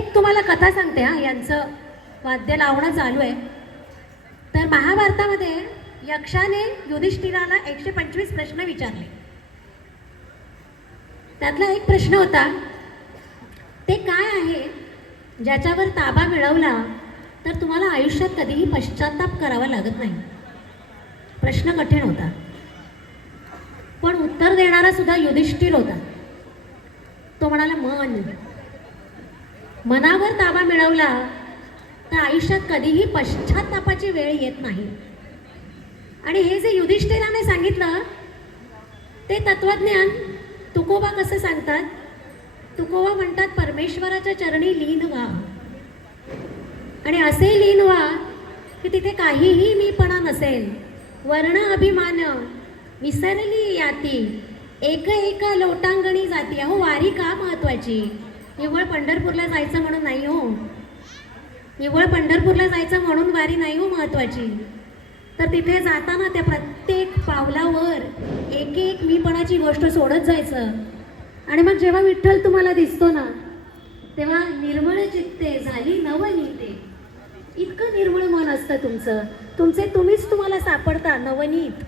एक तुम्हाला कथा सांगते हा, यांचं वाद्य लावणं चालू आहे. तर महाभारतामध्ये यक्षाने युधिष्ठिराला 125 प्रश्न विचारले. त्यातला एक प्रश्न होता, ते काय आहे ज्याच्यावर ताबा मिळवला तर तुम्हाला आयुष्यात कधीही पश्चाताप करावा लागत नाही. प्रश्न कठीण होता, पण उत्तर देणारा सुद्धा युधिष्ठिर होता. तो म्हणाला, मनावर ताबा मिळवला तर आयुष्यात कधीही पश्चातापाची वेळ येत नाही. आणि हे जे युधिष्ठिराने सांगितलं ते तत्वज्ञान तुकोबा कसं सांगतात? तुकोबा म्हणतात, परमेश्वराच्या चरणी लीन व्हा आणि असे लीन व्हा की तिथे काहीही मीपणा नसेल. वर्ण अभिमान विसरली याती, एक एका लोटांगणी जाती. अहो, वारी का महत्वाची? निव्वळ पंढरपूरला जायचं म्हणून नाही हो, निव्वळ पंढरपूरला जायचं म्हणून वारी नाही हो महत्वाची. तर तिथे जाताना त्या प्रत्येक पावलावर एक एक मीपणाची गोष्ट सोडत जायचं. आणि मग जेव्हा विठ्ठल तुम्हाला दिसतो ना, तेव्हा निर्मळ चित्ते झाली नवनीते. इतकं निर्मळ मन असतं तुमचं, तुम्हीच तुम्हाला सापडता नवनीत.